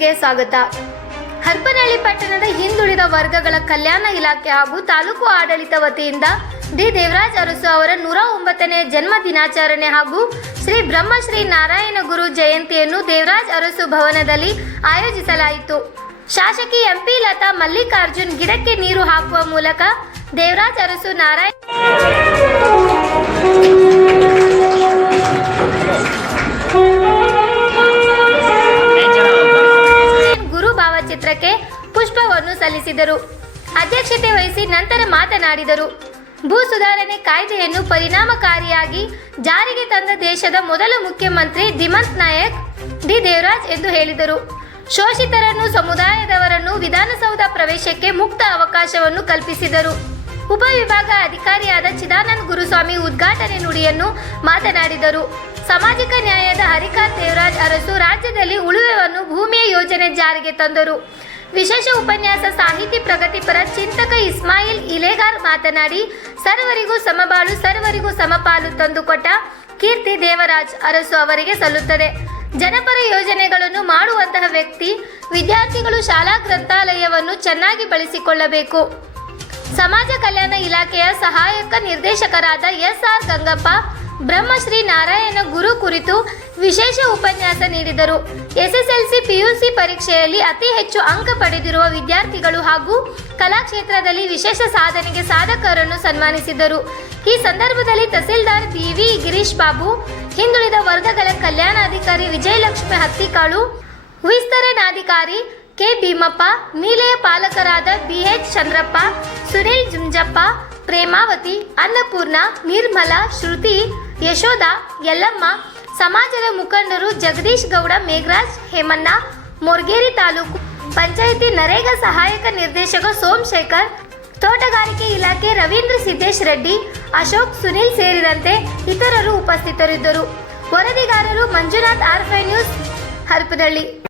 ನ್ಯೂಸ್ಗೆ ಸ್ವಾಗತ. ಹರಪನಹಳ್ಳಿ ಪಟ್ಟಣದ ಹಿಂದುಳಿದ ವರ್ಗಗಳ ಕಲ್ಯಾಣ ಇಲಾಖೆ ಹಾಗೂ ತಾಲೂಕು ಆಡಳಿತ ವತಿಯಿಂದ ಡಿ ದೇವರಾಜ್ ಅರಸು ಅವರ 109ನೇ ಜನ್ಮ ದಿನಾಚರಣೆ ಹಾಗೂ ಶ್ರೀ ಬ್ರಹ್ಮಶ್ರೀ ನಾರಾಯಣ ಗುರು ಜಯಂತಿಯನ್ನು ದೇವರಾಜ್ ಅರಸು ಭವನದಲ್ಲಿ ಆಯೋಜಿಸಲಾಯಿತು. ಶಾಸಕಿ ಎಂಪಿ ಲತಾ ಮಲ್ಲಿಕಾರ್ಜುನ್ ಗಿಡಕ್ಕೆ ನೀರು ಹಾಕುವ ಮೂಲಕ ದೇವರಾಜ್ ಅರಸು ನಾರಾಯಣ ಗುರು ಭಾವಚಿತ್ರಕ್ಕೆ ಪುಷ್ಪವನ್ನು ಸಲ್ಲಿಸಿದರು. ಅಧ್ಯಕ್ಷತೆ ವಹಿಸಿ ನಂತರ ಮಾತನಾಡಿದರು. ಭೂ ಸುಧಾರಣೆ ಕಾಯ್ದೆಯನ್ನು ಪರಿಣಾಮಕಾರಿಯಾಗಿ ಜಾರಿಗೆ ತಂದ ದೇಶದ ಮೊದಲ ಮುಖ್ಯಮಂತ್ರಿ ದಿವಂಗತ ನಾಯಕ್ ಡಿ ದೇವರಾಜ್ ಎಂದು ಹೇಳಿದರು. ಶೋಷಿತರನ್ನು ಸಮುದಾಯದವರನ್ನು ವಿಧಾನಸೌಧ ಪ್ರವೇಶಕ್ಕೆ ಮುಕ್ತ ಅವಕಾಶವನ್ನು ಕಲ್ಪಿಸಿದರು. ಉಪವಿಭಾಗ ಅಧಿಕಾರಿಯಾದ ಚಿದಾನಂದ ಗುರುಸ್ವಾಮಿ ಉದ್ಘಾಟನೆ ನುಡಿಯನ್ನು ಮಾತನಾಡಿದರು. ಸಾಮಾಜಿಕ ನ್ಯಾಯದ ಹರಿಕಾರ ದೇವರಾಜ್ ಅರಸು ರಾಜ್ಯದಲ್ಲಿ ಉಳುವೆವನ್ನು ಭೂಮಿಯ ಯೋಜನೆ ಜಾರಿಗೆ ತಂದರು. ವಿಶೇಷ ಉಪನ್ಯಾಸ ಸಾಹಿತಿ ಪ್ರಗತಿಪರ ಚಿಂತಕ ಇಸ್ಮಾಯಿಲ್ ಇಲೆಗಾರ್ ಮಾತನಾಡಿ, ಸರ್ವರಿಗೂ ಸಮಬಾಳು ಸರ್ವರಿಗೂ ಸಮಪಾಲು ತಂದುಕೊಟ್ಟ ಕೀರ್ತಿ ದೇವರಾಜ್ ಅರಸು ಅವರಿಗೆ ಸಲ್ಲುತ್ತದೆ. ಜನಪರ ಯೋಜನೆಗಳನ್ನು ಮಾಡುವಂತಹ ವ್ಯಕ್ತಿ. ವಿದ್ಯಾರ್ಥಿಗಳು ಶಾಲಾ ಗ್ರಂಥಾಲಯವನ್ನು ಚೆನ್ನಾಗಿ ಬಳಸಿಕೊಳ್ಳಬೇಕು. ಸಮಾಜ ಕಲ್ಯಾಣ ಇಲಾಖೆಯ ಸಹಾಯಕ ನಿರ್ದೇಶಕರಾದ ಎಸ್.ಆರ್. ಗಂಗಪ್ಪ ಬ್ರಹ್ಮಶ್ರೀ ನಾರಾಯಣ ಗುರು ಕುರಿತು ವಿಶೇಷ ಉಪನ್ಯಾಸ ನೀಡಿದರು. ಎಸ್ಎಸ್ಎಲ್ಸಿ ಪಿಯುಸಿ ಪರೀಕ್ಷೆಯಲ್ಲಿ ಅತಿ ಹೆಚ್ಚು ಅಂಕ ಪಡೆದಿರುವ ವಿದ್ಯಾರ್ಥಿಗಳು ಹಾಗೂ ಕಲಾಕ್ಷೇತ್ರದಲ್ಲಿ ವಿಶೇಷ ಸಾಧನೆಗೆ ಸಾಧಕರನ್ನು ಸನ್ಮಾನಿಸಿದರು. ಈ ಸಂದರ್ಭದಲ್ಲಿ ತಹಸೀಲ್ದಾರ್ ಬಿ.ವಿ. ಗಿರೀಶ್ ಬಾಬು, ಹಿಂದುಳಿದ ವರ್ಗಗಳ ಕಲ್ಯಾಣಾಧಿಕಾರಿ ವಿಜಯಲಕ್ಷ್ಮಿ ಹತ್ತಿಕಾಳು, ವಿಸ್ತರಣಾಧಿಕಾರಿ ಕೆ. ಭೀಮಪ್ಪ, ನಿಲಯ ಪಾಲಕರಾದ ಬಿ.ಎಚ್. ಚಂದ್ರಪ್ಪ, ಸುನಿಲ್ ಜುಂಜಪ್ಪ, ಪ್ರೇಮಾವತಿ, ಅನ್ನಪೂರ್ಣ, ನಿರ್ಮಲ, ಶ್ರುತಿ, ಯಶೋಧ, ಯಲ್ಲಮ್ಮ, ಸಮಾಜದ ಮುಖಂಡರು ಜಗದೀಶ್ ಗೌಡ, ಮೇಘರಾಜ್, ಹೇಮಣ್ಣ, ಮೊರ್ಗೇರಿ ತಾಲೂಕು ಪಂಚಾಯಿತಿ ನರೇಗಾ ಸಹಾಯಕ ನಿರ್ದೇಶಕ ಸೋಮಶೇಖರ್, ತೋಟಗಾರಿಕೆ ಇಲಾಖೆ ರವೀಂದ್ರ ಸಿದ್ದೇಶ್ ರೆಡ್ಡಿ, ಅಶೋಕ್, ಸುನಿಲ್ ಸೇರಿದಂತೆ ಇತರರು ಉಪಸ್ಥಿತರಿದ್ದರು. ವರದಿಗಾರರು ಮಂಜುನಾಥ್, ಆರ್5 ನ್ಯೂಸ್, ಹರಪನಹಳ್ಳಿ.